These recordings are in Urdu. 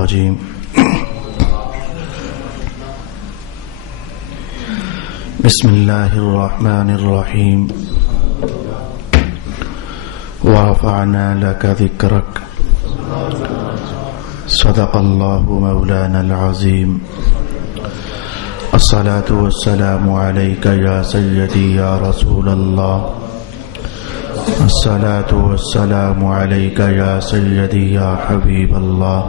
الرجيم بسم الله الرحمن الرحيم ورفعنا لك ذكرك صدق الله مولانا العظيم الصلاة والسلام عليك يا سيدي يا رسول الله الصلاة والسلام عليك يا سيدي يا حبيب الله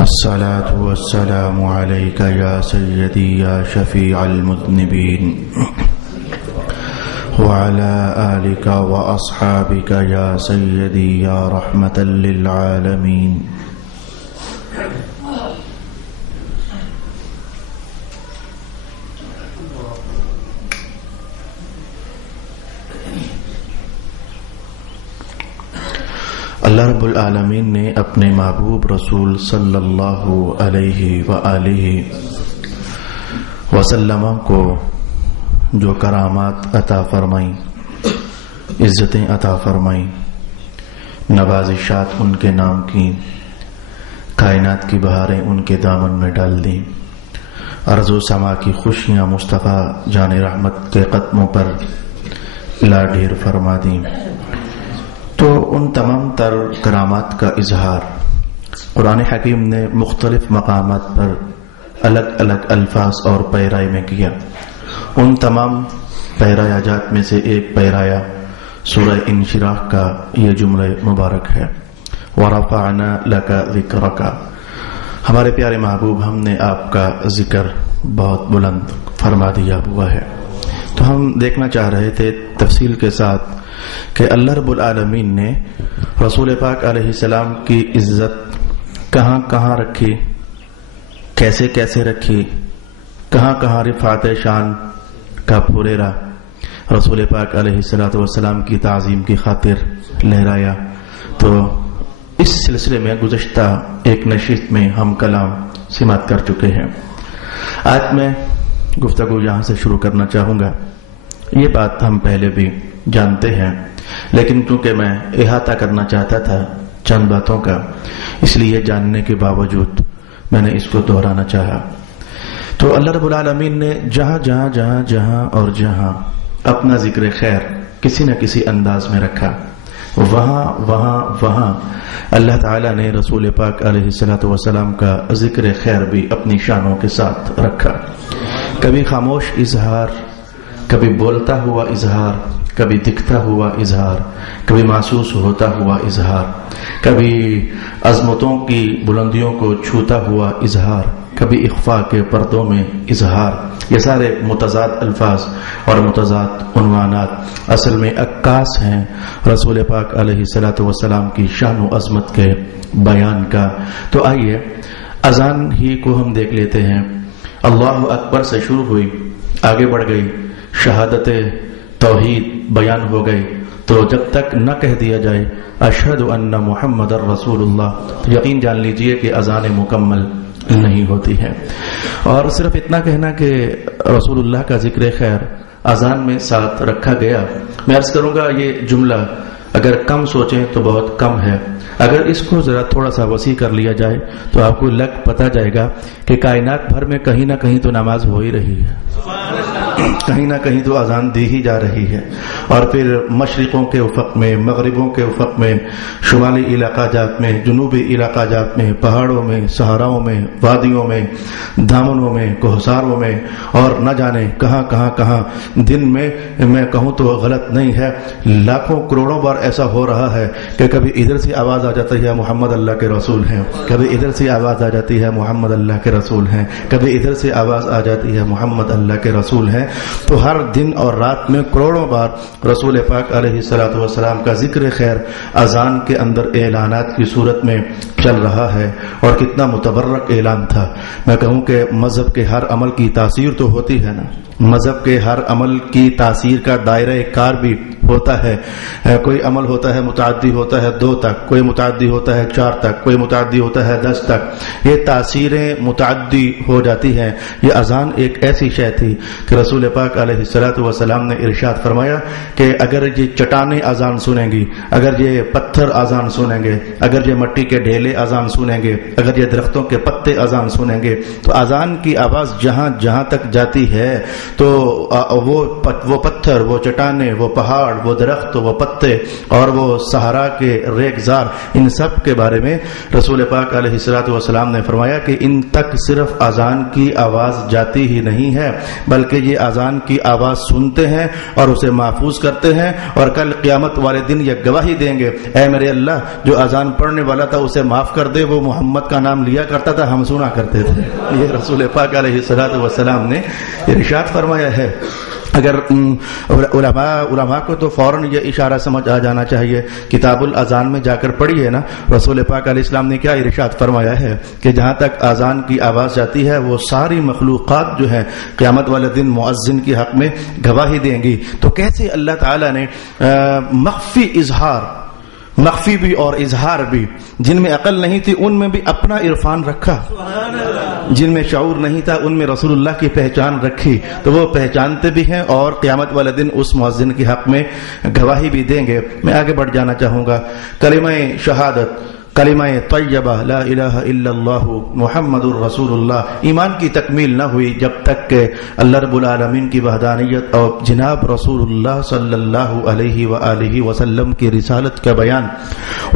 الصلاة والسلام عليك يا سيدي يا شفيع المذنبين وعلى آلك وأصحابك يا سيدي يا رحمة للعالمين اللہ رب العالمین نے اپنے محبوب رسول صلی اللہ علیہ وآلہ وسلم کو جو کرامات عطا فرمائیں، عزتیں عطا فرمائیں، نوازشات ان کے نام کی، کائنات کی بہاریں ان کے دامن میں ڈال دیں، ارض و سما کی خوشیاں مصطفیٰ جان رحمت کے قدموں پر لا ڈھیر فرما دیں، تو ان تمام تر کرامات کا اظہار قرآن حکیم نے مختلف مقامات پر الگ الگ الفاظ اور پیرائے میں کیا۔ ان تمام پیرایا جات میں سے ایک پیرایا سورہ انشراح کا یہ جملہ مبارک ہے، وَرَفَعْنَا لَكَ ذِكْرَكَ۔ ہمارے پیارے محبوب، ہم نے آپ کا ذکر بہت بلند فرما دیا ہوا ہے۔ تو ہم دیکھنا چاہ رہے تھے تفصیل کے ساتھ کہ اللہ رب العالمین نے رسول پاک علیہ السلام کی عزت کہاں کہاں رکھی، کیسے کیسے رکھی، کہاں کہاں رفعت شان کا پھریرا رسول پاک علیہ السلام کی تعظیم کی خاطر لہرایا۔ تو اس سلسلے میں گزشتہ ایک نشست میں ہم کلام سماعت کر چکے ہیں۔ آج میں گفتگو یہاں سے شروع کرنا چاہوں گا۔ یہ بات ہم پہلے بھی جانتے ہیں، لیکن کیونکہ میں احاطہ کرنا چاہتا تھا چند باتوں کا، اس لیے جاننے کے باوجود میں نے اس کو دہرانا چاہا۔ تو اللہ رب العالمین نے جہاں جہاں جہاں جہاں اور جہاں اپنا ذکر خیر کسی نہ کسی انداز میں رکھا، وہاں وہاں وہاں اللہ تعالیٰ نے رسول پاک علیہ السلام کا ذکر خیر بھی اپنی شانوں کے ساتھ رکھا۔ کبھی خاموش اظہار، کبھی بولتا ہوا اظہار، کبھی دکھتا ہوا اظہار، کبھی محسوس ہوتا ہوا اظہار، کبھی عظمتوں کی بلندیوں کو چھوتا ہوا اظہار، کبھی اخفاء کے پردوں میں اظہار۔ یہ سارے متضاد الفاظ اور متضاد عنوانات اصل میں عکاس ہیں رسول پاک علیہ السلام کی شان و عظمت کے بیان کا۔ تو آئیے اذان ہی کو ہم دیکھ لیتے ہیں۔ اللہ اکبر سے شروع ہوئی، آگے بڑھ گئی، شہادت توحید بیان ہو گئی، تو جب تک نہ کہہ دیا جائے اشہد ان محمد الرسول اللہ، تو یقین جان لیجئے کہ اذان مکمل نہیں ہوتی ہے۔ اور صرف اتنا کہنا کہ رسول اللہ کا ذکر خیر اذان میں ساتھ رکھا گیا، میں عرض کروں گا یہ جملہ اگر کم سوچیں تو بہت کم ہے، اگر اس کو ذرا تھوڑا سا وسیع کر لیا جائے تو آپ کو لگ پتہ جائے گا کہ کائنات بھر میں کہیں نہ کہیں تو نماز ہو ہی رہی ہے، کہیں نہ کہیں تو اذان دی ہی جا رہی ہے، اور پھر مشرقوں کے افق میں، مغربوں کے افق میں، شمالی علاقہ جات میں، جنوبی علاقہ جات میں، پہاڑوں میں، صحراؤں میں، وادیوں میں، دامنوں میں، کوہساروں میں، اور نہ جانے کہاں کہاں کہاں دن میں کہوں تو غلط نہیں ہے، لاکھوں کروڑوں بار ایسا ہو رہا ہے کہ کبھی ادھر سے آواز آ جاتی ہے محمد اللہ کے رسول ہیں، کبھی ادھر سے آواز آ جاتی ہے محمد اللہ کے رسول ہیں، کبھی ادھر سے آواز آ جاتی ہے محمد اللہ کے رسول ہیں۔ تو ہر دن اور رات میں کروڑوں بار رسول پاک علیہ السلام کا ذکر خیر اذان کے اندر اعلانات کی صورت میں چل رہا ہے، اور کتنا متبرک اعلان تھا۔ میں کہوں کہ مذہب کے ہر عمل کی تاثیر تو ہوتی ہے نا، مذہب کے ہر عمل کی تاثیر کا دائرہ کار بھی ہوتا ہے. کوئی عمل ہوتا ہے متعدی ہوتا ہے 2 تک، کوئی متعدی ہوتا ہے 4 تک، کوئی متعدی ہوتا ہے 10 تک. یہ تاثیریں متعدی ہو جاتی ہیں. یہ اذان ایک ایسی شے تھی کہ رسول پاک علیہ الصلوۃ والسلام نے ارشاد فرمایا کہ اگر یہ چٹانیں اذان سنیں گی، اگر یہ پتھر اذان سنیں گے، اگر یہ مٹی کے ڈھیلے اذان سنیں گے، اگر یہ درختوں کے پتے اذان سنیں گے، تو اذان کی آواز جہاں جہاں تک جاتی ہے تو وہ پتھر، وہ چٹانیں، وہ پہاڑ، وہ درخت، وہ پتے اور وہ صحرا کے ریگزار، ان سب کے بارے میں رسول پاک علیہ الصلوۃ والسلام نے فرمایا کہ ان تک صرف اذان کی آواز جاتی ہی نہیں ہے بلکہ یہ اذان کی آواز سنتے ہیں اور اسے محفوظ کرتے ہیں، اور کل قیامت والے دن یہ گواہی دیں گے اے میرے اللہ جو اذان پڑھنے والا تھا اسے معاف کر دے، وہ محمد کا نام لیا کرتا تھا، ہم سنا کرتے تھے. یہ رسول پاک علیہ الصلوۃ والسلام نے ارشاد فرمایا ہے. اگر علماء کو تو فوراً یہ اشارہ سمجھ آ جانا چاہیے. کتاب الاذان میں جا کر پڑھیے نا رسول پاک علیہ السلام نے کیا ارشاد فرمایا ہے کہ جہاں تک اذان کی آواز جاتی ہے وہ ساری مخلوقات جو ہے قیامت والے دن مؤذن کے حق میں گواہی دیں گی. تو کیسے اللہ تعالیٰ نے مخفی بھی اور اظہار بھی، جن میں عقل نہیں تھی ان میں بھی اپنا عرفان رکھا، جن میں شعور نہیں تھا ان میں رسول اللہ کی پہچان رکھی، تو وہ پہچانتے بھی ہیں اور قیامت والے دن اس مؤذن کے حق میں گواہی بھی دیں گے. میں آگے بڑھ جانا چاہوں گا. کلمہ شہادت، کلمہ طیبہ لا الہ الا اللہ محمد الرسول اللہ، ایمان کی تکمیل نہ ہوئی جب تک کہ اللہ رب العالمین کی وحدانیت اور جناب رسول اللہ صلی اللہ علیہ وآلہ وسلم کی رسالت کا بیان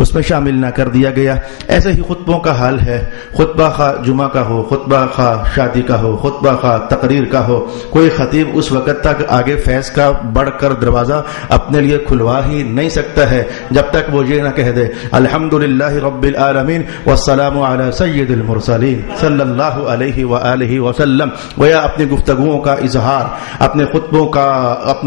اس میں شامل نہ کر دیا گیا. ایسے ہی خطبوں کا حال ہے. خطبہ خواہ جمعہ کا ہو، خطبہ خواہ شادی کا ہو، خطبہ خواہ تقریر کا ہو، کوئی خطیب اس وقت تک آگے فیض کا بڑھ کر دروازہ اپنے لیے کھلوا ہی نہیں سکتا ہے جب تک وہ یہ نہ کہہ دے الحمدللہ رب العالمین والسلام علی سید المرسلین صلی اللہ علیہ وآلہ وسلم. گویا اپنی گفتگوؤں کا اظہار، اپنے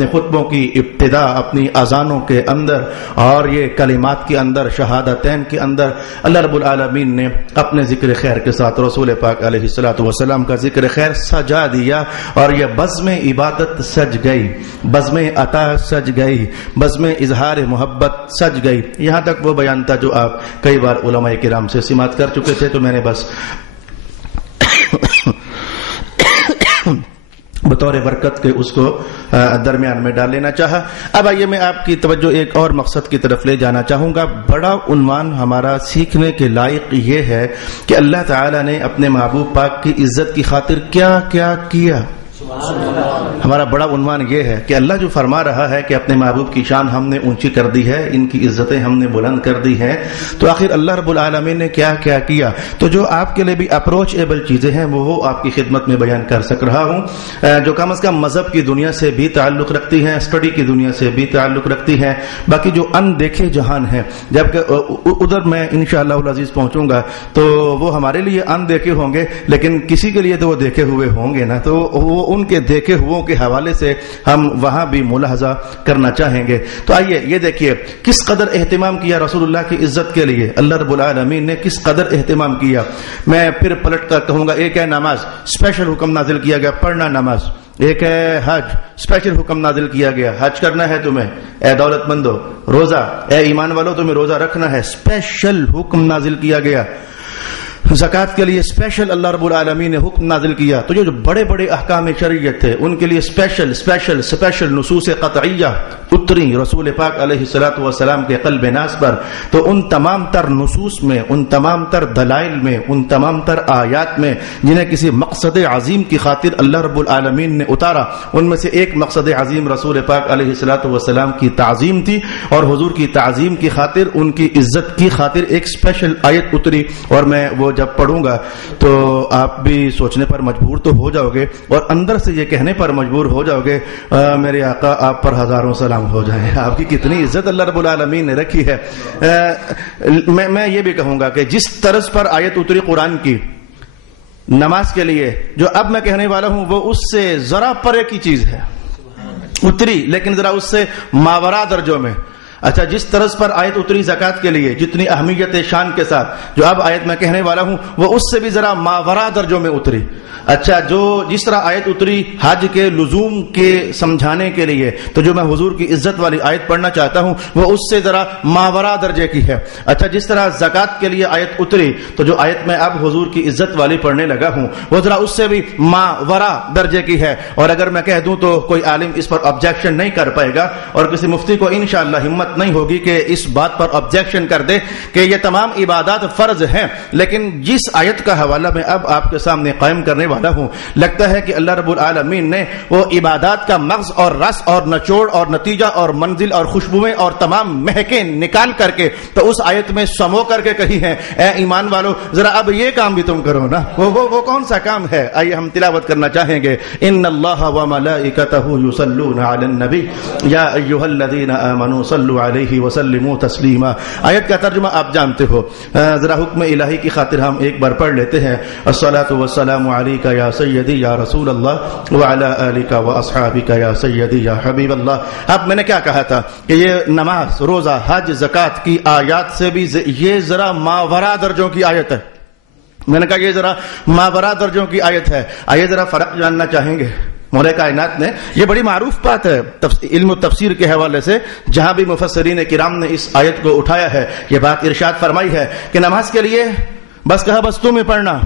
خطبوں کی ابتدا اپنی اذانوں کے اندر اور یہ کلمات کے اندر، شہادتین کے اندر اللہ رب العالمین نے اپنے ذکر خیر کے ساتھ رسول پاک علیہ الصلوۃ والسلام کا ذکر خیر سجا دیا، اور یہ بزم عبادت سج گئی، بزم عطا سج گئی، بزم اظہار محبت سج گئی. یہاں تک وہ بیان تھا جو آپ کئی بار علماء کرام سے سماعت کر چکے تھے، تو میں نے بس بطور برکت کے اس کو درمیان میں ڈال لینا چاہا. اب آئیے میں آپ کی توجہ ایک اور مقصد کی طرف لے جانا چاہوں گا. بڑا عنوان ہمارا سیکھنے کے لائق یہ ہے کہ اللہ تعالی نے اپنے محبوب پاک کی عزت کی خاطر کیا کیا کیا. ہمارا بڑا عنوان یہ ہے کہ اللہ جو فرما رہا ہے کہ اپنے محبوب کی شان ہم نے اونچی کر دی ہے، ان کی عزتیں ہم نے بلند کر دی ہیں، تو آخر اللہ رب العالمین نے کیا کیا کیا. تو جو آپ کے لیے بھی اپروچیبل چیزیں ہیں وہ آپ کی خدمت میں بیان کر سک رہا ہوں، جو کم از کم مذہب کی دنیا سے بھی تعلق رکھتی ہیں، اسٹڈی کی دنیا سے بھی تعلق رکھتی ہیں. باقی جو ان دیکھے جہان ہیں، جبکہ ادھر میں انشاءاللہ العزیز پہنچوں گا تو وہ ہمارے لیے ان دیکھے ہوں گے، لیکن کسی کے لیے تو وہ دیکھے ہوئے ہوں گے نا، تو وہ ان کے دیکھے ہوئوں کے حوالے سے ہم وہاں بھی ملاحظہ کرنا چاہیں گے. تو آئیے یہ دیکھیے کس قدر اہتمام کیا رسول اللہ کی عزت کے لیے اللہ رب العالمین نے، کس قدر اہتمام کیا. میں پھر پلٹ کر کہوں گا، ایک ہے نماز، اسپیشل حکم نازل کیا گیا پڑھنا نماز. ایک ہے حج، اسپیشل حکم نازل کیا گیا حج کرنا ہے تمہیں اے دولت مندو. روزہ، اے ایمان والو تمہیں روزہ رکھنا ہے، اسپیشل حکم نازل کیا گیا. زکوٰۃ کے لیے اسپیشل اللہ رب العالمین نے حکم نازل کیا. تو جو بڑے بڑے احکام شرعیت تھے ان کے لیے اسپیشل نصوص قطعیہ اتری رسول پاک علیہ الصلوۃ والسلام کے قلب ناس پر. تو ان تمام تر نصوص میں، ان تمام تر دلائل میں، ان تمام تر آیات میں جنہیں کسی مقصد عظیم کی خاطر اللہ رب العالمین نے اتارا، ان میں سے ایک مقصد عظیم رسول پاک علیہ الصلوۃ والسلام کی تعظیم تھی، اور حضور کی تعظیم کی خاطر، ان کی عزت کی خاطر ایک اسپیشل آیت اتری. اور میں وہ جب پڑھوں گا تو آپ بھی سوچنے پر مجبور تو ہو جاؤ گے اور اندر سے یہ کہنے پر مجبور ہو جاؤ گے میرے آقا آپ پر ہزاروں سلام ہو جائیں. آپ کی کتنی عزت اللہ رب العالمین نے رکھی ہے. میں یہ بھی کہوں گا کہ جس طرز پر آیت اتری قرآن کی نماز کے لیے، جو اب میں کہنے والا ہوں وہ اس سے ذرا پرے کی چیز ہے اتری، لیکن ذرا اس سے ماورا درجوں میں. اچھا جس طرز پر آیت اتری زکات کے لیے جتنی اہمیت شان کے ساتھ جو اب آیت میں کہنے والا ہوں وہ اس سے بھی ذرا ماورا درجوں میں اتری. اچھا جو جس طرح آیت اتری حج کے لزوم کے سمجھانے کے لیے تو جو میں حضور کی عزت والی آیت پڑھنا چاہتا ہوں وہ اس سے ذرا ماورا درجے کی ہے. اچھا جس طرح زکات کے لیے آیت اتری تو جو آیت میں اب حضور کی عزت والی پڑھنے لگا ہوں وہ ذرا اس سے بھی ماورا درجے کی ہے. اور اگر میں کہہ دوں تو کوئی عالم اس پر آبجیکشن نہیں کر پائے گا اور کسی مفتی کو انشاءاللہ ہمت نہیں ہوگی کہ اس بات پر آبجیکشن کر دے کہ یہ تمام عبادات فرض ہیں. لیکن جس آیت کا حوالہ میں اب آپ کے سامنے قائم کرنے والا ہوں لگتا ہے کہ اللہ رب العالمین نے وہ عبادات کا مغز اور رس اور نچوڑ اور نتیجہ اور منزل اور خوشبوئیں اور تمام مہکیں نکال کر کے تو اس آیت میں سمو کر کے کہی ہیں اے ایمان والو ذرا اب یہ کام بھی تم کرو نا. وہ کون سا کام ہے؟ آئیے ہم تلاوت کرنا چاہیں گے. ان اللہ وملائکتہ یصلون علی النبی یا ایھا الذین آمنوا صلوا علیہ وسلموا تسلیما. آیت کا ترجمہ آپ جانتے ہو, ذرا حکم الہی کی خاطر ہم ایک بار پڑھ لیتے ہیں. الصلاۃ والسلام علیک یا سیدی یا رسول اللہ وعلی آلک واصحابک یا سیدی یا حبیب اللہ. اب میں نے کیا کہا تھا کہ یہ نماز روزہ حج زکات کی آیات سے بھی یہ ذرا ماورا درجوں کی آیت ہے. میں نے کہا یہ ذرا ماورا درجوں کی آیت ہے. آئیے ذرا فرق جاننا چاہیں گے. مولا کائنات نے یہ بڑی معروف بات ہے علم و تفسیر کے حوالے سے جہاں بھی مفسرین کرام نے اس آیت کو اٹھایا ہے یہ بات ارشاد فرمائی ہے کہ نماز کے لیے بس کہا بس تم ہی پڑھنا,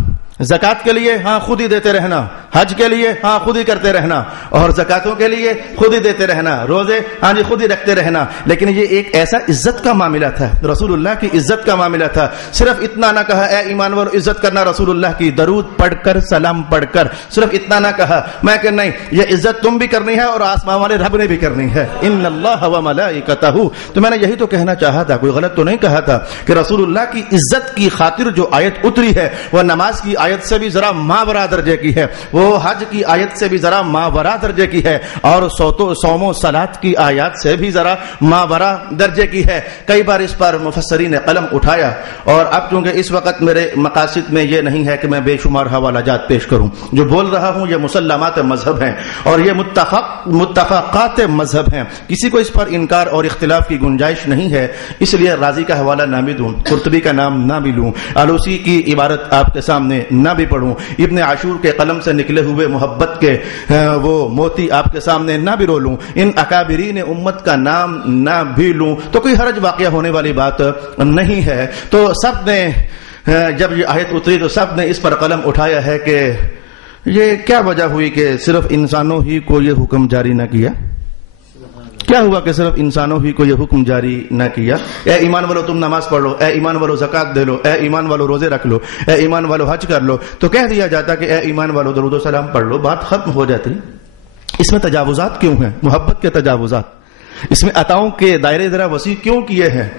زکات کے لیے ہاں خود ہی دیتے رہنا, حج کے لیے ہاں خود ہی کرتے رہنا, اور زکاتوں کے لیے خود ہی دیتے رہنا, روزے ہاں جی خود ہی رکھتے رہنا. لیکن یہ ایک ایسا عزت کا معاملہ تھا, رسول اللہ کی عزت کا معاملہ تھا. صرف اتنا نہ کہا اے ایمان والو عزت کرنا رسول اللہ کی, درود پڑھ کر سلام پڑھ کر, صرف اتنا نہ کہا. میں کہ نہیں یہ عزت تم بھی کرنی ہے اور آسمان والے رب نے بھی کرنی ہے. ان اللہ وملائکتہ, تو میں نے یہی تو کہنا چاہا تھا, کوئی غلط تو نہیں کہا تھا کہ رسول اللہ کی عزت کی خاطر جو آیت اتری ہے وہ نماز کی آیت سے بھی ذرا ماورا درجے کی ہے, وہ حج کی آیت سے بھی ذرا ماورا درجے کی ہے, اور صوم و صلات کی آیات سے بھی ذرا ماورا درجے کی ہے. کئی بار اس پر مفسرین نے قلم اٹھایا اور اب چونکہ اس وقت میرے مقاصد میں یہ نہیں ہے کہ میں بے شمار حوالہ جات پیش کروں. جو بول رہا ہوں یہ مسلمات مذہب ہیں اور یہ متفقات مذہب ہیں, کسی کو اس پر انکار اور اختلاف کی گنجائش نہیں ہے. اس لیے راضی کا حوالہ نہ بھی دوں, قرطبی کا نام نہ بھی لوں, آلوسی کی عبارت آپ کے سامنے نہ بھی پڑھوں, ابن عاشور کے قلم سے نکلے ہوئے محبت کے وہ موتی آپ کے سامنے نہ بھی رولوں, ان اکابرین امت کا نام نہ بھی لوں, تو کوئی حرج واقعہ ہونے والی بات نہیں ہے. تو سب نے جب یہ آیت اتری تو سب نے اس پر قلم اٹھایا ہے کہ یہ کیا وجہ ہوئی کہ صرف انسانوں ہی کو یہ حکم جاری نہ کیا, کیا ہوا کہ صرف انسانوں ہی کو یہ حکم جاری نہ کیا. اے ایمان والو تم نماز پڑھ لو, اے ایمان والو زکات دے لو, اے ایمان والو روزے رکھ لو, اے ایمان والو حج کر لو, تو کہہ دیا جاتا کہ اے ایمان والو درود و سلام پڑھ لو, بات ختم ہو جاتی. اس میں تجاوزات کیوں ہیں؟ محبت کے تجاوزات, اس میں عطاؤں کے دائرے ذرا وسیع کیوں کیے ہیں؟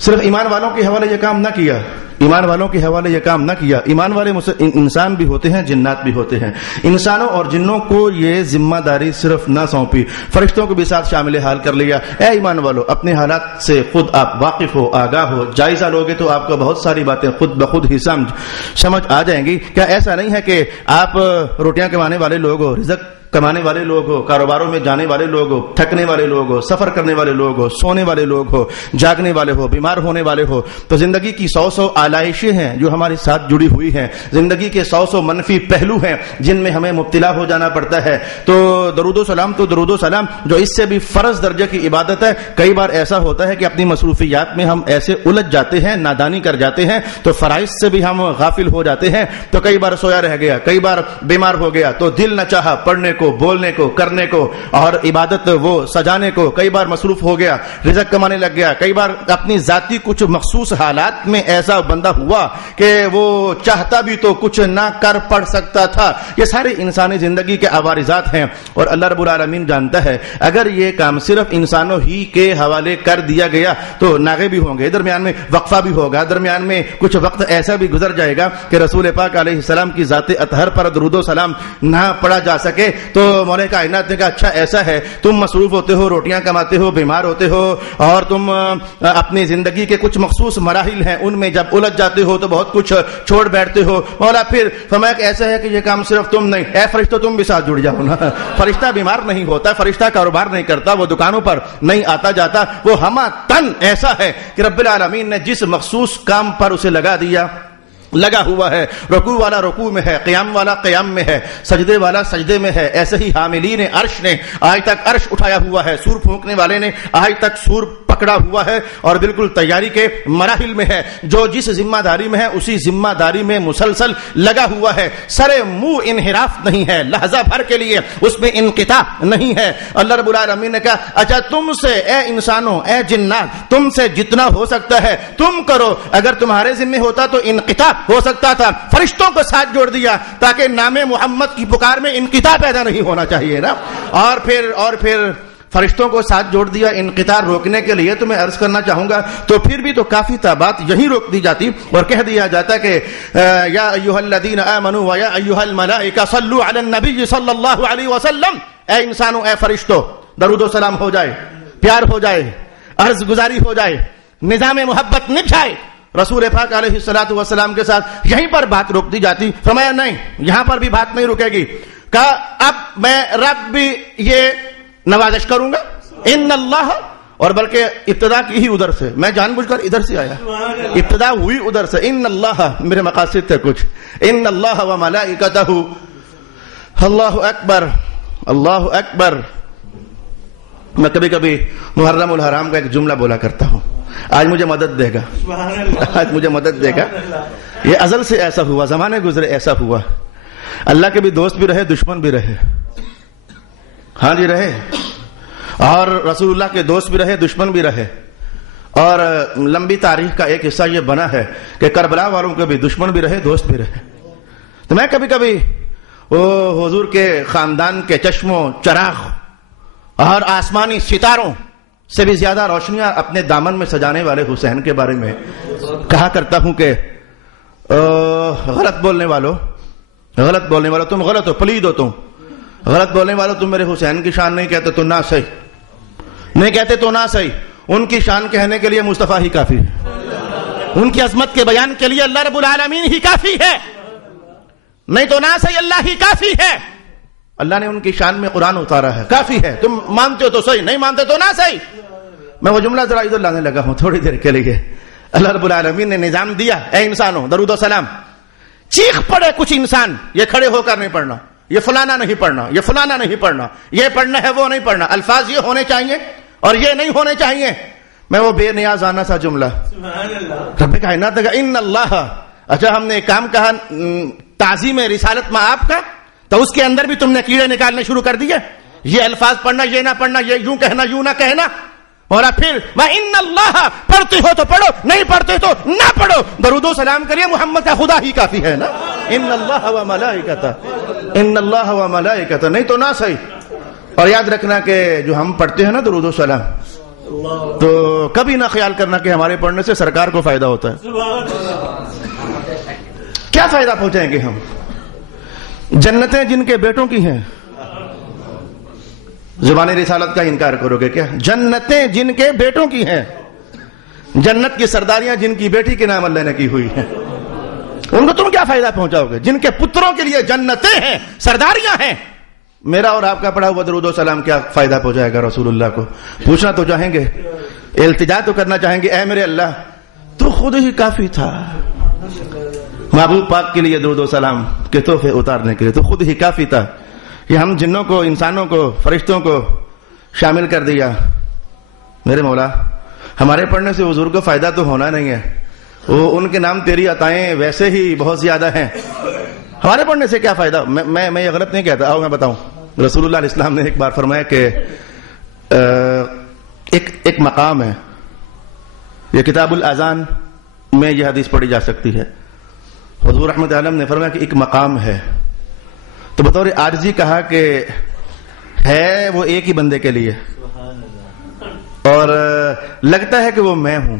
صرف ایمان والوں کے حوالے یہ کام نہ کیا, ایمان والوں کے حوالے یہ کام نہ کیا. ایمان والے انسان بھی ہوتے ہیں, جنات بھی ہوتے ہیں. انسانوں اور جنوں کو یہ ذمہ داری صرف نہ سونپی, فرشتوں کو بھی ساتھ شامل حال کر لیا. اے ایمان والو اپنے حالات سے خود آپ واقف ہو, آگاہ ہو, جائزہ لوگے تو آپ کو بہت ساری باتیں خود بخود ہی سمجھ آ جائیں گی. کیا ایسا نہیں ہے کہ آپ روٹیاں کمانے والے لوگ ہو, رزق کمانے والے لوگ ہو, کاروباروں میں جانے والے لوگ ہو, تھکنے والے لوگ ہو, سفر کرنے والے لوگ ہو, سونے والے لوگ ہو, جاگنے والے ہو, بیمار ہونے والے ہو, تو زندگی کی 100 آلائشیں ہیں جو ہمارے ساتھ جڑی ہوئی ہیں, زندگی کے 100 منفی پہلو ہیں جن میں ہمیں مبتلا ہو جانا پڑتا ہے. تو درود و سلام تو درود و سلام جو اس سے بھی فرض درجے کی عبادت ہے, کئی بار ایسا ہوتا ہے کہ اپنی مصروفیات میں ہم ایسے الجھ جاتے ہیں, نادانی کر جاتے ہیں, تو فرائض سے بھی ہم غافل ہو جاتے ہیں. تو کئی بار سویا رہ گیا, کئی بار بیمار ہو گیا, تو دل نہ چاہا پڑھنے کو, بولنے کو, کرنے کو اور عبادت وہ سجانے کو, کئی بار مصروف ہو گیا, رزق کمانے لگ گیا, کئی بار اپنی ذاتی کچھ مخصوص حالات میں ایسا بندہ ہوا کہ وہ چاہتا بھی تو کچھ نہ کر پڑ سکتا تھا. یہ سارے انسانی زندگی کے عوارضات ہیں اور اللہ رب العالمین جانتا ہے اگر یہ کام صرف انسانوں ہی کے حوالے کر دیا گیا تو ناغے بھی ہوں گے, درمیان میں وقفہ بھی ہوگا, درمیان میں کچھ وقت ایسا بھی گزر جائے گا کہ رسول پاک علیہ السلام کی ذات اطہر پر درود و سلام نہ پڑھا جا سکے. تو مولا کائنات نے کہا اچھا ایسا ہے، تم مصروف ہوتے ہو، روٹیاں کماتے ہو، بیمار ہوتے ہو، اور تم اپنی زندگی کے کچھ مخصوص مراحل ہیں ان میں جب الجھ جاتے ہو تو بہت کچھ چھوڑ بیٹھتے ہو۔ مولا پھر فرمایا کہ ایسا ہے کہ یہ کام صرف تم نہیں، اے فرشتوں تم بھی ساتھ جڑ جاؤ نا۔ فرشتہ بیمار نہیں ہوتا، فرشتہ کاروبار نہیں کرتا، وہ دکانوں پر نہیں آتا جاتا، وہ ہما تن ایسا ہے کہ رب العالمین نے جس مخصوص کام پر اسے لگا ہوا ہے، رکوع والا رکوع میں ہے، قیام والا قیام میں ہے، سجدے والا سجدے میں ہے، ایسے ہی حاملین عرش نے آج تک عرش اٹھایا ہوا ہے، سور پھونکنے والے نے آج تک سور پکڑا ہوا ہے اور بالکل تیاری کے مراحل میں ہے، جو جس ذمہ داری میں ہے اسی ذمہ داری میں مسلسل لگا ہوا ہے، سرے منہ انحراف نہیں ہے، لحظہ بھر کے لیے اس میں انقطاع نہیں ہے۔ اللہ رب العالمین نے کہا اچھا تم سے اے انسانوں، اے جنات، تم سے جتنا ہو سکتا ہے تم کرو، اگر تمہارے ذمہ ہوتا تو انقطاع ہو سکتا تھا، فرشتوں کو ساتھ جوڑ دیا تاکہ نام محمد کی پکار میں انقطاع پیدا نہیں ہونا چاہیے نا، اور پھر فرشتوں کو ساتھ جوڑ دیا انقطاع روکنے کے لیے۔ تو میں عرض کرنا چاہوں گا تو پھر بھی تو کافی تھا، بات یہی روک دی جاتی اور کہہ دیا جاتا کہ یا ایھا الذین آمنوا و یا ایھا الملائکہ صلوا علی النبی صلی اللہ علیہ وسلم، اے انسانوں، اے فرشتوں، درود و سلام ہو جائے، پیار ہو جائے، عرض گزاری ہو جائے، نظام محبت نبھ جائے رسول پاک علیہ الصلوۃ والسلام کے ساتھ۔ یہیں پر بات روک دی جاتی، فرمایا نہیں یہاں پر بھی بات نہیں رکے گی، کہا اب میں رب بھی یہ نوازش کروں گا، ان اللہ، اور بلکہ ابتدا کی ہی ادھر سے، میں جان بوجھ کر ادھر سے آیا، ابتدا ہوئی ادھر سے، ان اللہ، میرے مقاصد تھے کچھ، ان اللہ و ملائکتہ، اللہ اکبر اللہ اکبر۔ میں کبھی کبھی محرم الحرام کا ایک جملہ بولا کرتا ہوں، آج مجھے مدد دے گا، آج مجھے مدد دے گا، یہ ازل سے ایسا ہوا، زمانے گزرے ایسا ہوا، اللہ کے بھی دوست بھی رہے، دشمن بھی رہے، ہاں جی رہے، اور رسول اللہ کے دوست بھی رہے، دشمن بھی رہے، اور لمبی تاریخ کا ایک حصہ یہ بنا ہے کہ کربلا والوں کے بھی دشمن بھی رہے، دوست بھی رہے۔ تو میں کبھی کبھی وہ حضور کے خاندان کے چشموں چراغ اور آسمانی ستاروں سے بھی زیادہ روشنیاں اپنے دامن میں سجانے والے حسین کے بارے میں کہا کرتا ہوں کہ غلط بولنے والوں تم غلط ہو، پلید ہو، تم غلط بولنے والوں، تم میرے حسین کی شان نہیں کہتے تو نہ صحیح، نہیں کہتے تو نہ صحیح، ان کی شان کہنے کے لیے مصطفیٰ ہی کافی ہے، ان کی عظمت کے بیان کے لیے اللہ رب العالمین ہی کافی ہے، نہیں تو نہ صحیح اللہ ہی کافی ہے۔ اللہ نے ان کی شان میں قرآن اتارا ہے، کافی ہے، تم مانتے ہو تو صحیح، نہیں مانتے تو نہ صحیح۔ میں وہ جملہ ذرا ادھر لانے لگا ہوں تھوڑی دیر کے لیے۔ اللہ رب العالمین نے نظام دیا، اے انسانوں درود و سلام، چیخ پڑے کچھ انسان، یہ کھڑے ہو کر نہیں پڑھنا، یہ فلانا نہیں پڑھنا، یہ فلانا نہیں پڑھنا، یہ پڑھنا ہے وہ نہیں پڑھنا، الفاظ یہ ہونے چاہیے اور یہ نہیں ہونے چاہیے۔ میں وہ بے نیازانہ سا جملہ رب کائنات کا ان اللہ، اچھا ہم نے ایک کام کہا تعظیم رسالت میں آپ کا، تو اس کے اندر بھی تم نے کیڑے نکالنے شروع کر دیے، یہ الفاظ پڑھنا، یہ نہ پڑھنا، یہ یوں کہنا، یوں نہ کہنا، اور پھر ان اللہ، پڑھتے ہو تو پڑھو، نہیں پڑھتے تو نہ پڑھو، درود و سلام کریے، محمد کا خدا ہی کافی ہے نا، ان اللہ و ملائکتہ، ان اللہ و ملائکتہ، نہیں تو نہ صحیح۔ اور یاد رکھنا کہ جو ہم پڑھتے ہیں نا درود و سلام، تو کبھی نہ خیال کرنا کہ ہمارے پڑھنے سے سرکار کو فائدہ ہوتا ہے۔ کیا فائدہ پہنچائیں گے ہم؟ جنتیں جن کے بیٹوں کی ہیں، زبان رسالت کا انکار کرو گے کیا؟ جنتیں جن کے بیٹوں کی ہیں، جنت کی سرداریاں جن کی بیٹی کے نام اللہ نے کی ہوئی ہیں، ان کو تم کیا فائدہ پہنچاؤ گے؟ جن کے پتروں کے لیے جنتیں ہیں، سرداریاں ہیں، میرا اور آپ کا پڑھا ہوا درود و سلام کیا فائدہ پہنچائے گا رسول اللہ کو؟ پوچھنا تو چاہیں گے، التجا تو کرنا چاہیں گے، اے میرے اللہ تو خود ہی کافی تھا محبوب پاک کے لیے درود و سلام کے تحفے اتارنے کے لیے، تو خود ہی کافی تھا، یہ ہم جنوں کو، انسانوں کو، فرشتوں کو شامل کر دیا۔ میرے مولا ہمارے پڑھنے سے حضور کو فائدہ تو ہونا نہیں ہے، وہ ان کے نام تیری عطائیں ویسے ہی بہت زیادہ ہیں، ہمارے پڑھنے سے کیا فائدہ؟ میں یہ غلط نہیں کہتا، آؤ میں بتاؤں۔ رسول اللہ علیہ السلام نے ایک بار فرمایا کہ ایک مقام ہے، یہ کتاب الاذان میں یہ حدیث پڑھی جا سکتی ہے، حضور رحمت عالم نے فرمایا کہ ایک مقام ہے، تو بطور عارضی کہا کہ ہے وہ ایک ہی بندے کے لیے، اور لگتا ہے کہ وہ میں ہوں۔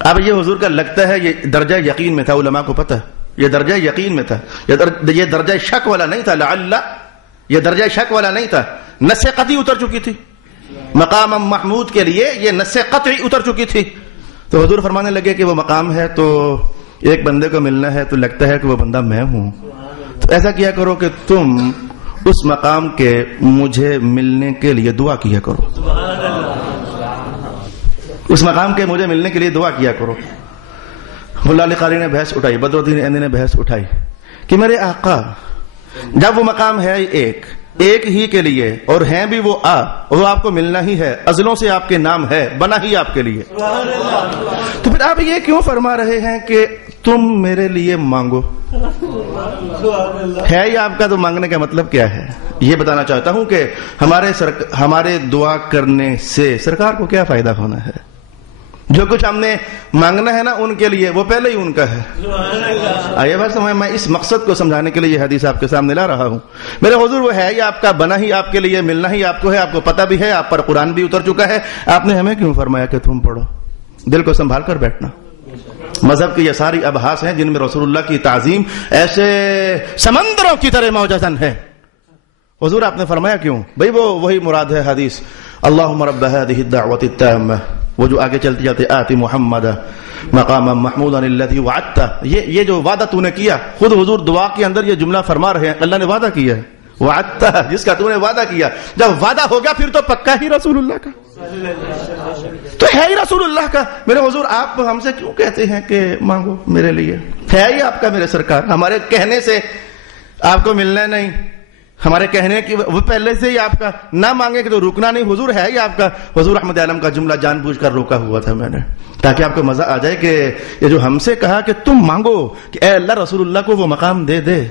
اب یہ حضور کا لگتا ہے، یہ درجہ یقین میں تھا، علماء کو پتہ، یہ درجہ یقین میں تھا، یہ درجہ شک والا نہیں تھا، لعل یہ درجہ شک والا نہیں تھا، نص قطعی اتر چکی تھی مقام محمود کے لیے، یہ نص قطعی اتر چکی تھی. تو حضور فرمانے لگے کہ وہ مقام ہے تو ایک بندے کو ملنا ہے تو لگتا ہے کہ وہ بندہ میں ہوں، تو ایسا کیا کرو کہ تم اس مقام کے مجھے ملنے کے لیے دعا کیا کرو، اس مقام کے مجھے ملنے کے لیے دعا کیا کرو. ملا علی قاری نے بحث اٹھائی، بدر الدین ایندی نے بحث اٹھائی کہ میرے آقا جب وہ مقام ہے ایک ہی کے لیے اور ہیں بھی وہ وہ آپ کو ملنا ہی ہے، ازلوں سے آپ کے نام ہے، بنا ہی آپ کے لیے، تو پھر آپ یہ کیوں فرما رہے ہیں کہ تم میرے لیے مانگو؟ ہے یہ آپ کا تو مانگنے کا مطلب کیا ہے؟ یہ بتانا چاہتا ہوں کہ ہمارے دعا کرنے سے سرکار کو کیا فائدہ ہونا ہے؟ جو کچھ ہم نے مانگنا ہے نا ان کے لیے، وہ پہلے ہی ان کا ہے. آئیے بس میں اس مقصد کو سمجھانے کے لیے یہ حدیث آپ کے سامنے لا رہا ہوں. میرے حضور وہ ہے ہی آپ کا، بنا ہی آپ کے لیے، ملنا ہی آپ کو ہے، آپ کو پتہ بھی ہے، آپ پر قرآن بھی اتر چکا ہے. آپ نے ہمیں کیوں فرمایا کہ تم پڑھو؟ دل کو سنبھال کر بیٹھنا. مذہب کی یہ ساری ابحاث ہیں جن میں رسول اللہ کی تعظیم ایسے سمندروں کی طرح موجزن ہے. حضور آپ نے فرمایا کیوں؟ بھئی وہی مراد ہے حدیث اللہم رب هذه الدعوة التامة، وہ جو آگے چلتے جاتے آتی محمد مقام محمودا الذی وعدتہ، یہ جو وعدہ تو نے کیا، خود حضور دعا کے اندر یہ جملہ فرما رہے ہیں اللہ نے وعدہ کیا ہے، وعدتہ، جس کا تو نے وعدہ کیا. جب وعدہ ہو گیا پھر تو پکا ہی رسول اللہ کا، تو ہے ہی رسول اللہ کا. میرے حضور آپ ہم سے کیوں کہتے ہیں کہ مانگو میرے لیے؟ ہے ہی آپ کا میرے سرکار، ہمارے کہنے سے آپ کو ملنا نہیں، ہمارے کہنے کی وہ پہلے سے ہی آپ کا، نہ مانگے کہ تو رکنا نہیں. حضور ہے ہی آپ کا. حضور احمد عالم کا جملہ جان بوجھ کر روکا ہوا تھا میں نے، تاکہ آپ کو مزہ آ جائے کہ یہ جو ہم سے کہا کہ تم مانگو، کہ اے اللہ رسول اللہ کو وہ مقام دے دے،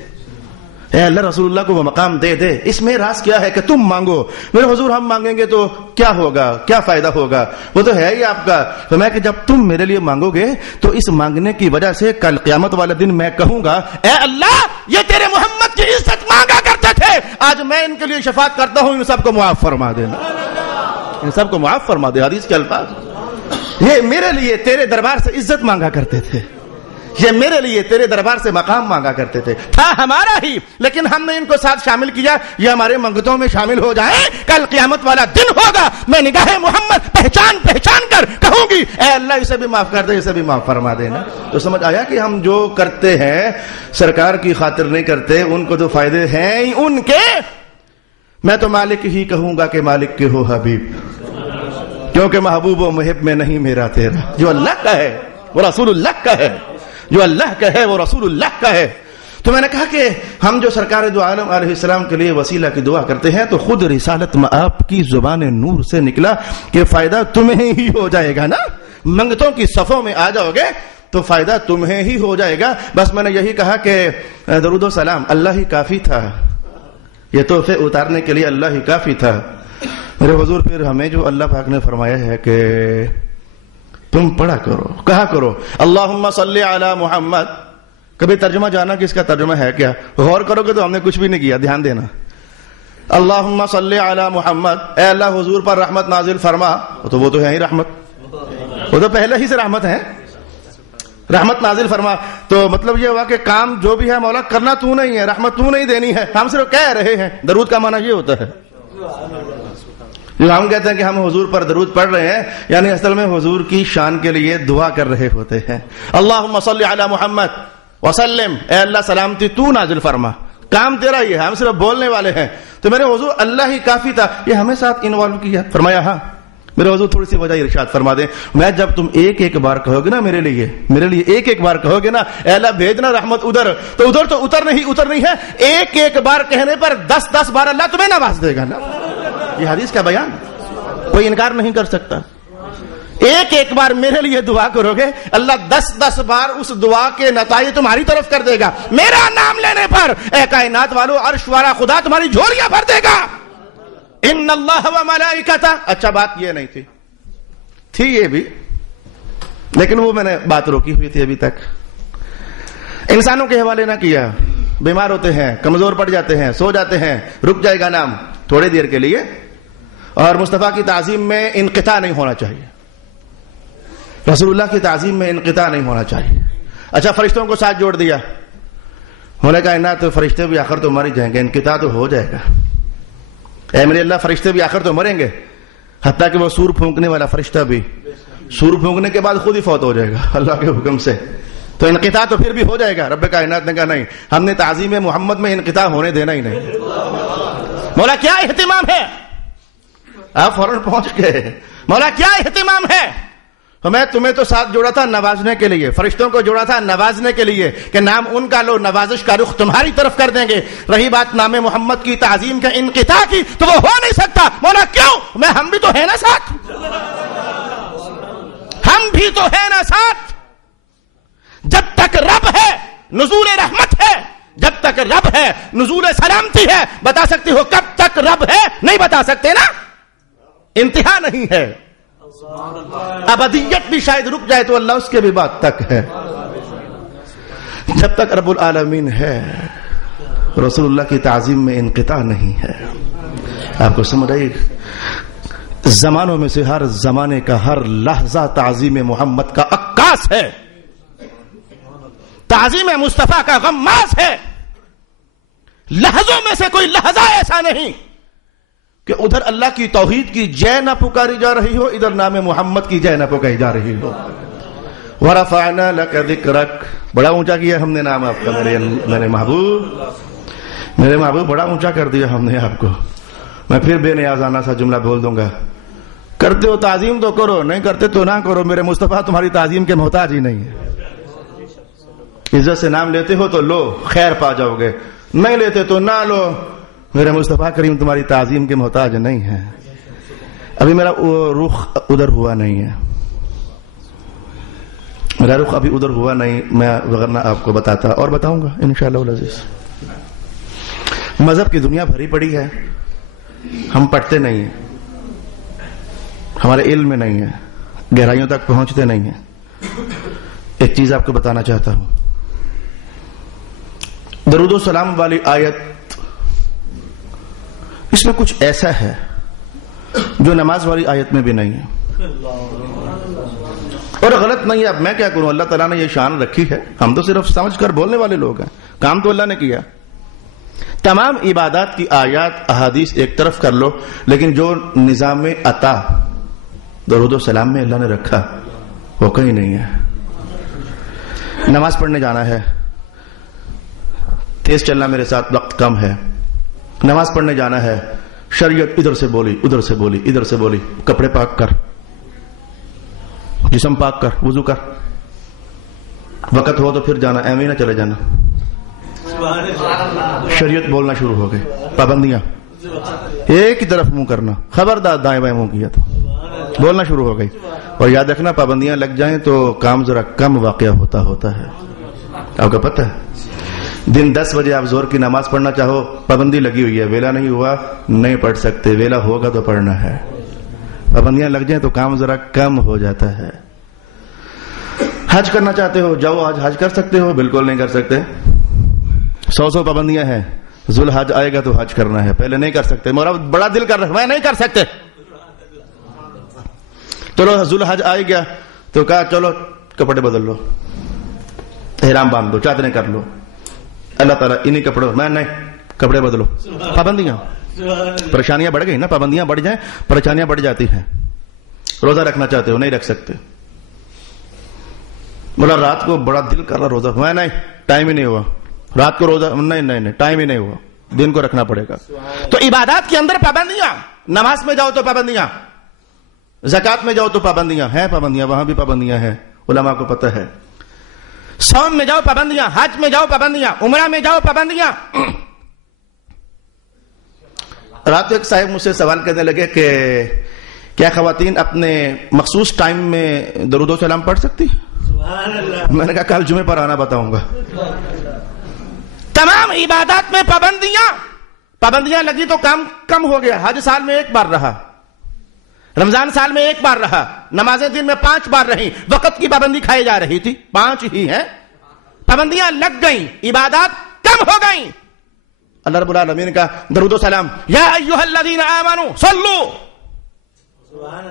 اے اللہ رسول اللہ کو وہ مقام دے دے. اس میں راز کیا ہے کہ تم مانگو. میرے حضور ہم مانگیں گے تو کیا ہوگا، کیا فائدہ ہوگا؟ وہ تو ہے ہی آپ کا. تو میں کہ جب تم میرے لیے مانگو گے تو اس مانگنے کی وجہ سے کل قیامت والے دن میں کہوں گا اے اللہ یہ تیرے محمد کی عزت مانگا کرتے تھے، آج میں ان کے لیے شفاعت کرتا ہوں، ان سب کو معاف فرما دینا، ان سب کو معاف فرما دے. حدیث کے الفاظ، یہ میرے لیے تیرے دربار سے عزت مانگا کرتے تھے، یہ میرے لیے تیرے دربار سے مقام مانگا کرتے تھے. تھا ہمارا ہی لیکن ہم نے ان کو ساتھ شامل کیا، یہ ہمارے منگتوں میں شامل ہو جائیں. کل قیامت والا دن ہوگا، میں نگاہ محمد پہچان کر کہوں گی اے اللہ اسے بھی معاف کر دے، اسے بھی معاف فرما دینا. تو سمجھ آیا کہ ہم جو کرتے ہیں سرکار کی خاطر نہیں کرتے، ان کو تو فائدے ہیں ہی ان کے. میں تو مالک ہی کہوں گا کہ مالک کے ہو حبیب، کیونکہ محبوب و محب میں نہیں میرا تیرا. جو اللہ کا ہے وہ رسول اللہ کا ہے، جو اللہ کا ہے وہ رسول اللہ کا ہے. تو میں نے کہا کہ ہم جو سرکار دو عالم علیہ السلام کے لیے وسیلہ کی دعا کرتے ہیں تو خود رسالت میں آپ کی زبان نور سے نکلا کہ فائدہ تمہیں ہی ہو جائے گا نا. منگتوں کی صفوں میں آ جاؤ گے تو فائدہ تمہیں ہی ہو جائے گا. بس میں نے یہی کہا کہ درود و سلام اللہ ہی کافی تھا، یہ تحفے اتارنے کے لیے اللہ ہی کافی تھا. میرے حضور پھر ہمیں جو اللہ پاک نے فرمایا ہے کہ تم پڑھا کرو، کہا کرو اللہم صلی علی محمد. کبھی ترجمہ جانا کہ اس کا ترجمہ ہے کیا؟ غور کرو گے تو ہم نے کچھ بھی نہیں کیا، دھیان دینا. اللہم صلی علی محمد، اے اللہ حضور پر رحمت نازل فرما. تو وہ تو ہے ہی رحمت، وہ تو پہلے ہی سے رحمت ہے، رحمت نازل فرما. تو مطلب یہ ہوا کہ کام جو بھی ہے مولا کرنا تو نہیں ہے، رحمت تو نہیں دینی ہے، ہم صرف کہہ رہے ہیں. درود کا معنی یہ ہوتا ہے. ہم کہتے ہیں کہ ہم حضور پر درود پڑھ رہے ہیں، یعنی اصل میں حضور کی شان کے لیے دعا کر رہے ہوتے ہیں. اللہم صلی علی محمد وسلم، اے اللہ سلامتی تو نازل فرما. کام تیرا یہ ہے، ہم صرف بولنے والے ہیں. تو میرے حضور اللہ ہی کافی تھا، یہ ہمیں ساتھ انوالو کیا. فرمایا ہاں. میرے حضور تھوڑی سی وجہ ارشاد فرما دیں. میں جب تم ایک بار کہو گے نا میرے لیے ایک بار کہو گے نا اے اللہ بھیجنا رحمت ادھر، تو ادھر تو اترنی ہے. ایک بار کہنے پر 10 بار اللہ تمہیں نواز دے گا نا. یہ حدیث کا بیان کوئی انکار نہیں کر سکتا. ایک بار میرے لیے دعا کرو گے اللہ 10 بار اس دعا کے نتائج تمہاری طرف کر دے گا. میرا نام لینے پر اے کائنات والو عرش والا خدا تمہاری جھولیاں بھر دے گا. ان اللہ و ملائکتہ. اچھا بات یہ نہیں تھی یہ بھی، لیکن وہ میں نے بات روکی ہوئی تھی ابھی تک. انسانوں کے حوالے نہ کیا. بیمار ہوتے ہیں، کمزور پڑ جاتے ہیں، سو جاتے ہیں، رک جائے گا نام تھوڑی دیر کے لیے. اور مصطفیٰ کی تعظیم میں انقطاع نہیں ہونا چاہیے، رسول اللہ کی تعظیم میں انقطاع نہیں ہونا چاہیے. اچھا فرشتوں کو ساتھ جوڑ دیا، ہونے کا انات تو فرشتے بھی آخر تو مر جائیں گے، انقطاع تو ہو جائے گا. اے میرے اللہ فرشتے بھی آخر تو مریں گے، حتیٰ کہ وہ سور پھونکنے والا فرشتہ بھی سور پھونکنے کے بعد خود ہی فوت ہو جائے گا اللہ کے حکم سے، تو انقطاع تو پھر بھی ہو جائے گا۔ رب کائنات نے کہا نہیں، ہم نے تعظیم محمد میں انقطاع ہونے دینا ہی نہیں۔ مولا کیا اہتمام ہے، آپ فوراً پہنچ گئے، مولا کیا اہتمام ہے۔ تو میں تمہیں تو ساتھ جوڑا تھا نوازنے کے لیے، فرشتوں کو جوڑا تھا نوازنے کے لیے کہ نام ان کا لو، نوازش کا رخ تمہاری طرف کر دیں گے۔ رہی بات نام محمد کی تعظیم کا انقطاع کی تو وہ ہو نہیں سکتا۔ مولا کیوں؟ ہم بھی تو ہیں نا ساتھ، ہم بھی تو ہیں نا ساتھ۔ جب تک رب ہے نزول رحمت ہے، جب تک رب ہے نزول سلامتی ہے۔ بتا سکتے ہو کب تک رب ہے؟ نہیں بتا سکتے نا، انتہا نہیں ہے۔ ابدیت بھی شاید رک جائے تو اللہ اس کے بھی بعد تک ہے۔ جب تک رب العالمین ہے رسول اللہ کی تعظیم میں انقطاع نہیں ہے۔ آپ کو سمجھ آئی؟ زمانوں میں سے ہر زمانے کا ہر لحظہ تعظیم محمد کا عکاس ہے، تعظیم مصطفیٰ کا غماز ہے۔ لحظوں میں سے کوئی لحظہ ایسا نہیں کہ ادھر اللہ کی توحید کی جے نہ پکاری جا رہی ہو، ادھر نام محمد کی جے نہ پکاری جا رہی ہو۔ وَرَفَعْنَا لَكَ ذِكْرَكَ، بڑا اونچا کیا ہم نے نام آپ کا، میرے محبوب بڑا اونچا کر دیا ہم نے آپ کو۔ میں پھر بے نیازانہ سا جملہ بول دوں گا، کرتے ہو تعظیم تو کرو، نہیں کرتے تو نہ کرو، میرے مصطفیٰ تمہاری تعظیم کے محتاج ہی نہیں ہے۔ عزت سے نام لیتے ہو تو لو، خیر پا جاؤ گے، نہیں لیتے تو نہ لو، میرے مصطفیٰ کریم تمہاری تعظیم کے محتاج نہیں ہے۔ ابھی میرا رخ ادھر ہوا نہیں ہے، میرا رخ ابھی ادھر ہوا نہیں، میں وغیرہ آپ کو بتاتا اور بتاؤں گا انشاءاللہ العزیز۔ مذہب کی دنیا بھری پڑی ہے، ہم پڑھتے نہیں ہیں، ہمارے علم میں نہیں ہے، گہرائیوں تک پہنچتے نہیں ہیں۔ ایک چیز آپ کو بتانا چاہتا ہوں، درود و سلام والی آیت، اس میں کچھ ایسا ہے جو نماز والی آیت میں بھی نہیں ہے، اور غلط نہیں ہے۔ اب میں کیا کروں، اللہ تعالیٰ نے یہ شان رکھی ہے، ہم تو صرف سمجھ کر بولنے والے لوگ ہیں، کام تو اللہ نے کیا۔ تمام عبادات کی آیات احادیث ایک طرف کر لو، لیکن جو نظام عطا درود و سلام میں اللہ نے رکھا وہ کہیں نہیں ہے۔ نماز پڑھنے جانا ہے، تیز چلنا میرے ساتھ، وقت کم ہے، نماز پڑھنے جانا ہے، شریعت ادھر سے بولی ادھر سے بولی ادھر سے بولی، کپڑے پاک کر، جسم پاک کر، وضو کر، وقت ہو تو پھر جانا، ایویں نہ چلے جانا۔ شریعت بولنا شروع ہو گئی، پابندیاں، ایک ہی طرف منہ کرنا، خبردار دائیں بائیں منہ کیا تو بولنا شروع ہو گئی۔ اور یاد رکھنا پابندیاں لگ جائیں تو کام ذرا کم واقعہ ہوتا ہے۔ آپ کو پتہ ہے دن 10 بجے آپ زور کی نماز پڑھنا چاہو، پابندی لگی ہوئی ہے، ویلا نہیں ہوا نہیں پڑھ سکتے، ویلا ہوگا تو پڑھنا ہے۔ پابندیاں لگ جائیں تو کام ذرا کم ہو جاتا ہے۔ حج کرنا چاہتے ہو جاؤ، آج حج کر سکتے ہو؟ بالکل نہیں کر سکتے، 100 پابندیاں ہیں، ذوالحج آئے گا تو حج کرنا ہے، پہلے نہیں کر سکتے، میرا بڑا دل کر رہا ہے میں نہیں کر سکتے، چلو ذوالحج آئے گیا تو کہا چلو کپڑے بدل لو، احرام باندھ لو، چادریں کر لو، اللہ تعالیٰ انہی کپڑوں میں نہیں، کپڑے بدلو۔ پابندیاں، پریشانیاں بڑھ گئی نا، پابندیاں بڑھ جائیں پریشانیاں بڑھ جاتی ہیں۔ روزہ رکھنا چاہتے ہو نہیں رکھ سکتے، بولا رات کو بڑا دل کر رہا روزہ، میں نہیں، ٹائم ہی نہیں ہوا، رات کو روزہ نہیں ٹائم ہی نہیں ہوا، دن کو رکھنا پڑے گا۔ تو عبادات کے اندر پابندیاں، نماز میں جاؤ تو پابندیاں، زکات میں جاؤ تو پابندیاں ہیں، پابندیاں وہاں بھی پابندیاں ہیں، علماء کو پتہ ہے۔ صوم میں جاؤ پابندیاں، حج میں جاؤ پابندیاں، عمرہ میں جاؤ پابندیاں۔ رات کو ایک صاحب مجھ سے سوال کرنے لگے کہ کیا خواتین اپنے مخصوص ٹائم میں درود و سلام پڑھ سکتی؟ میں نے کہا کل جمعے پر آنا بتاؤں گا۔ تمام عبادات میں پابندیاں لگی تو کام کم ہو گیا۔ حج سال میں ایک بار رہا، رمضان سال میں ایک بار رہا، نمازیں دن میں 5 بار رہی، وقت کی پابندی کھائی جا رہی تھی، 5 ہی ہیں، پابندیاں لگ گئیں، عبادات کم ہو گئیں۔ اللہ رب العالمین کا درود و سلام، یا ایھا الذین آمنوا صلوا،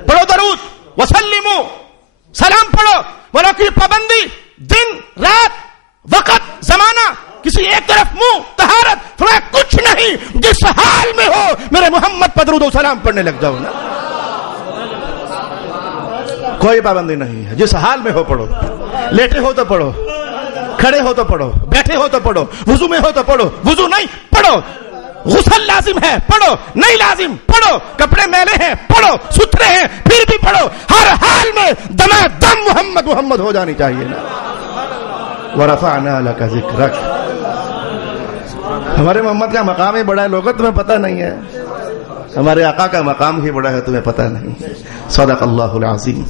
پڑھو درود وسلموا، سلام پڑھو، بولو کہ پابندی دن رات وقت زمانہ کسی ایک طرف منہ طہارت فرمایا کچھ نہیں، جس حال میں ہو میرے محمد پر درود و سلام پڑھنے لگ جاؤ نا، کوئی پابندی نہیں ہے، جس حال میں ہو پڑھو، لیٹے ہو تو پڑھو، کھڑے ہو تو پڑھو، بیٹھے ہو تو پڑھو، وضو میں ہو تو پڑھو، وضو نہیں پڑھو، غسل لازم ہے پڑھو، نہیں لازم پڑھو، کپڑے میلے ہیں پڑھو، ستھرے ہیں پھر بھی پڑھو، ہر حال میں دم محمد محمد ہو جانی چاہیے نا۔ وَرَفَعْنَا لَكَ ذِكْرَكَ، ہمارے محمد کا مقام ہی بڑا ہے، لوگوں تمہیں پتہ نہیں ہے، ہمارے آقا کا مقام ہی بڑا ہے، تمہیں پتہ نہیں۔ صدق اللہ العظیم۔